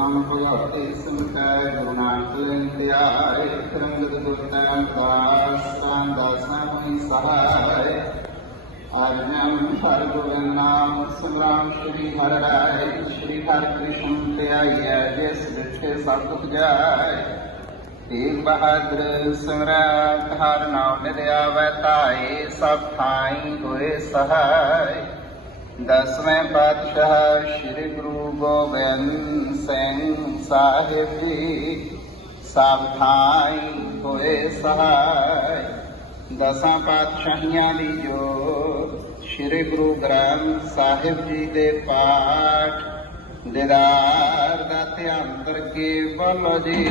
ਪ੍ਰਥਮ ਭਗਵਤੇ ਸੰਕੈ ਗੁਰੂ ਨਾਨਕ ਲੈਂਦੇ ਆਏ ਤਰੰਗਤ ਦੁਰਤਨ ਦਾਸ ਰਾਮਦਾਸਾਂ ਮੋਹਿ ਸਹਾਇ ਆਜਨਮ ਹਰ ਗੋਬਿੰਦ ਨਾਮ ਸੰਗਰਾਮ ਸ਼੍ਰੀ ਹਰਿ ਰਾਏ ਸ਼੍ਰੀ ਹਰਿ ਕ੍ਰਿਸ਼ਨ ਤੇ ਜਿਸ ਵਿਖੇ ਸਭ ਤੁਝ ਜਾਏ ਤੇਗ ਬਹਾਦਰ ਸੰਗਰਾਮ ਹਰ ਨਾਮ ਮਿਲਿਆ ਵੈ ਤਾਏ ਸਭ ਥਾਈ ਹੋਏ ਸਹਾਇ ਦਸਵੇਂ ਪਾਤਸ਼ਾਹ ਸ੍ਰੀ ਗੁਰੂ ਗੋਬਿੰਦ ਸਿੰਘ ਸਾਹਿਬ ਜੀ ਸਭ ਥਾਈ ਹੋਏ ਸਹਾਇ ਦਸਾਂ ਪਾਤਸ਼ਾਹੀਆਂ ਦੀ ਜੋ ਸ੍ਰੀ ਗੁਰੂ ਗ੍ਰੰਥ ਸਾਹਿਬ ਜੀ ਦੇ ਪਾਠ ਦਿਦਾਰ ਦਾ ਧਿਆਨ ਕਰਕੇ ਬੋਲੋ ਜੀ।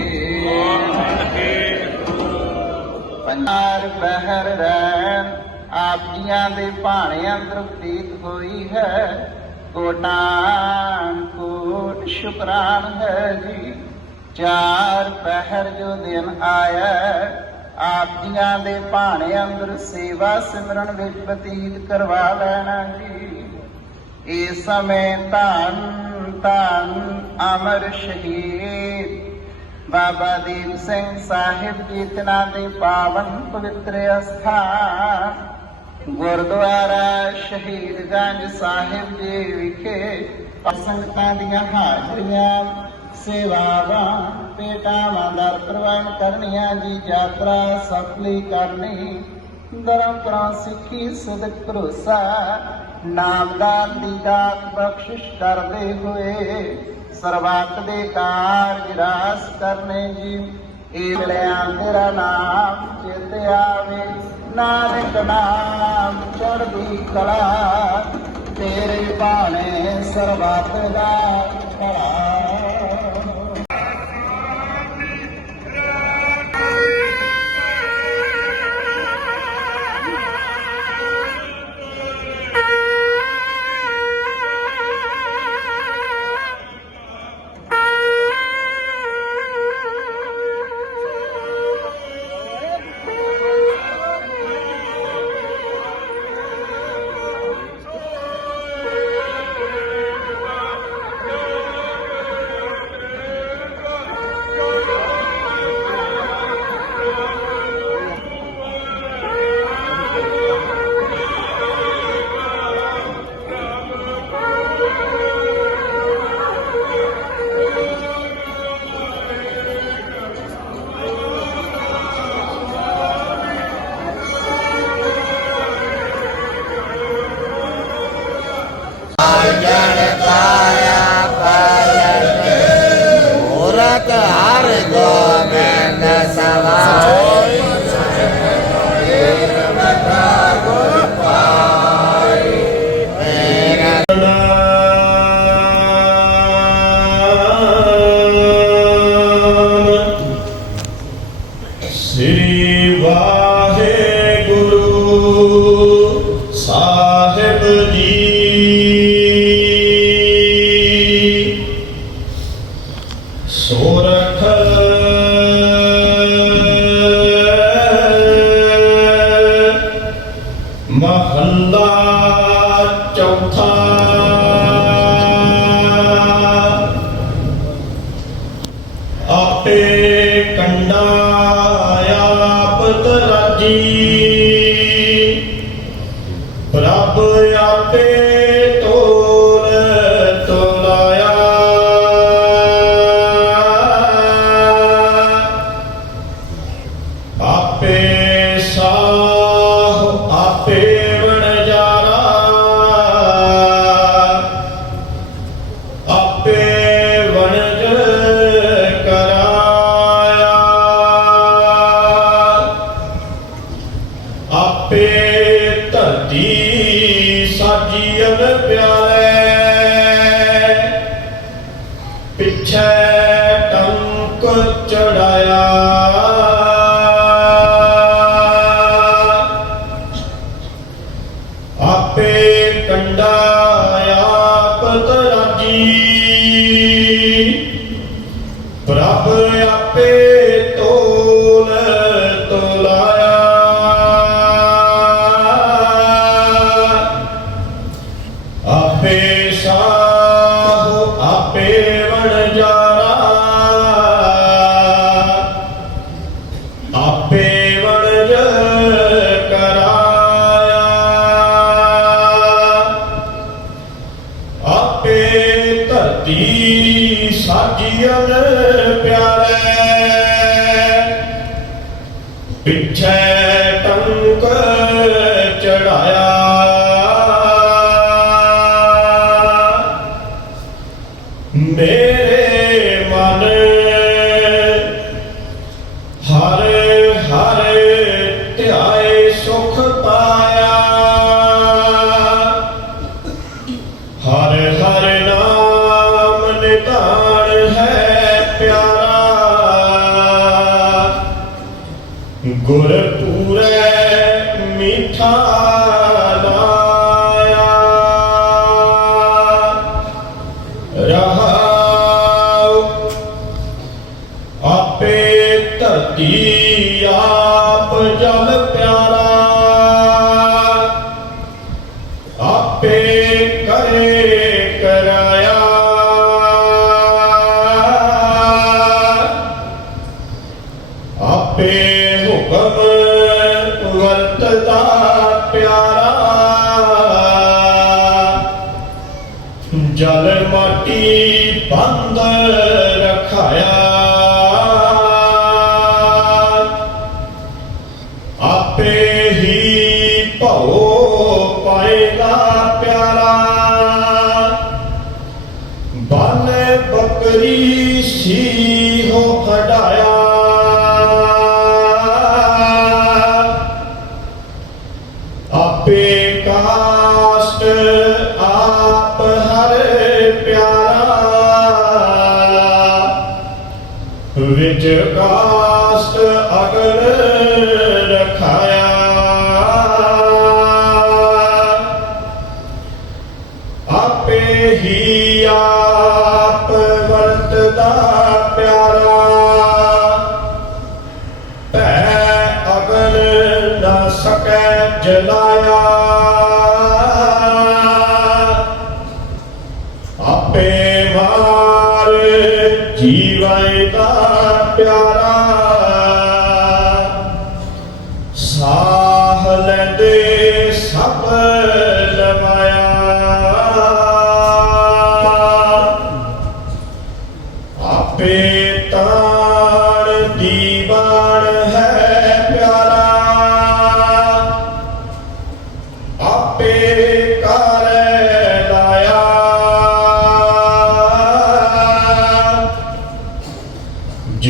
ਪੰਜਾਰ ਬਹਿਰ ਰਹਿਣ ਆਪ ਜੀਆਂ ਦੇ ਭਾਣੇ ਅੰਦਰ ਪ੍ਰੀਤ ਹੋਈ ਹੈ। ਕੋਟਾਨ ਕੋਟ ਸ਼ੁਕਰਾਨ ਹੈ ਜੀ। ਚਾਰ ਪਹਿਰ ਜੋ ਦਿਨ ਆਇਆ ਆਪ ਜੀਆਂ ਦੇ ਭਾਣੇ ਅੰਦਰ ਸੇਵਾ ਸਿਮਰਨ ਵਿੱਚ ਬਤੀਤ ਕਰਵਾ ਲੈਣਾ ਜੀ। ਇਸ ਸਮੇਂ ਧੰਨ ਧੰਨ ਅਮਰ ਸ਼ਹੀਦ। ਬਾਬਾ ਦੀਪ ਸਿੰਘ ਸਾਹਿਬ ਜੀ ਤਨਾ ਦੇ ਪਾਵਨ ਪਵਿੱਤਰ ਅਸਥਾਨ। ਗੁਰਦੁਆਰਾ ਸ਼ਹੀਦ ਗੰਜ ਸਾਹਿਬ ਜੀ ਵਿਖੇ ਸੰਗਤਾਂ ਦੀਆਂ ਹਾਜ਼ਰੀਆਂ, ਸੇਵਾਵਾਂ ਪੇਟਾਵਾਂ ਦਾ ਪ੍ਰਵਾਨ ਕਰਨੀਆਂ ਜੀ, ਯਾਤਰਾ ਸਫਲੀ ਕਰਨੀ। ਧਰਮ ਪ੍ਰਾਂ ਸਿੱਖੀ ਸਦਕ ਭਰੋਸਾ ਨਾਮਦਾਨ ਦੀ ਦਾਤ ਬਖਸ਼ਿਸ਼ ਕਰਦੇ ਹੋਏ ਸਰਬੱਤ ਦੇ ਕਾਰਜ ਰਾਸ ਕਰਨੇ ਜੀ। ਇਹ ਲਿਆ ਤੇਰਾ ਨਾਮ ਚਿਤ ਆਵੇ। ਨਾਨਕ ਨਾਮ ਚੜ੍ਹਦੀ ਕਲਾ ਤੇਰੇ ਬਾਣੇ ਸਰਬੱਤ ਦਾ ਭਲਾ। ਸਾਹਿਬ ਜੀ। ਸੋਰਠ ਮਹੱਲਾ ਚੌਥਾ। ਆਪੇ ਕੰਡਾ ਆਪ ਤਰਾਜੀ। ਆਪੇ ਸਾਹ ਆਪੇ ਵਣਜਾਰਾ ਆਪੇ ਵਣਜ ਕਰਾਇਆ। ਆਪੇ ਧਰਤੀ ਸਾਜੀਅਨ ਪਿਆਲੇ ਪਿੱਛੇ ਗੁਰ ਪੂਰੇ ਮਿਠਾ ਲਾਇਆ। ਆਪੇ ਧਰਤੀ ਆਪ ਜਲ ਪਿਆਰਾ। ਵਿੱਚ ਕਾਸਟ ਅਗਨ ਰਖਾਇਆ। ਆਪੇ ਹੀ ਆਪ ਵਰਤਦਾ ਪਿਆਰਾ। ਭੈ ਅਗਨ ਨ ਸਕੈ ਜਲਾਇਆ। ਆਪੇ ਮਾਰ ਜੀਵੈ ਦਾ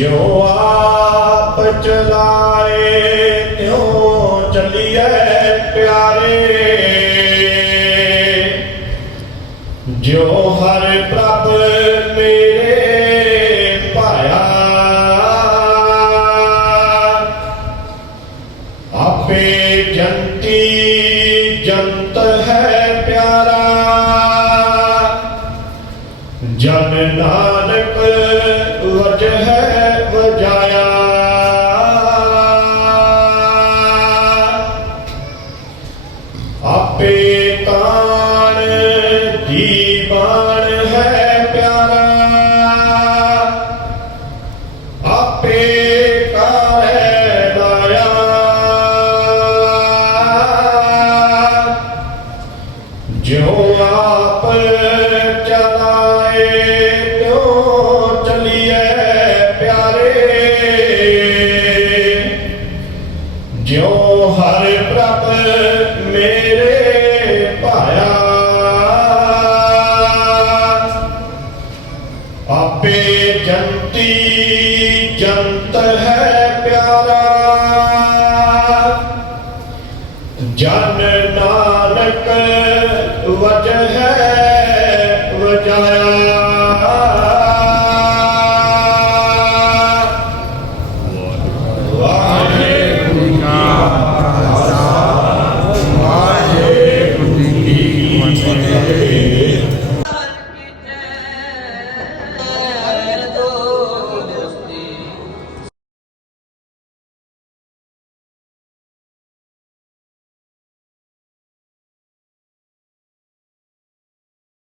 ਜੋ ਆਪ ਚਲਾਏ, ਤਿਉ ਚੱਲੀਏ ਪਿਆਰੇ। ਜੋ ਹਰ ਪ੍ਰਭ ਮੇਰੇ ਭਾਇਆ। ਆਪੇ ਜੰਤੀ ਜੰਤ ਹੈ ਪਿਆਰਾ। ਜਨ ਨਾਨਕ ਆਪੇ ਤਾਣ ਦੀਵਾਨ ਹੈ ਪਿਆਰਾ। ਆਪੇ ਕਰੇ ਲਾਇਆ ਜੋ ਆਪ ਚਲਾਏ ਹੈ ਪਿਆਰਾ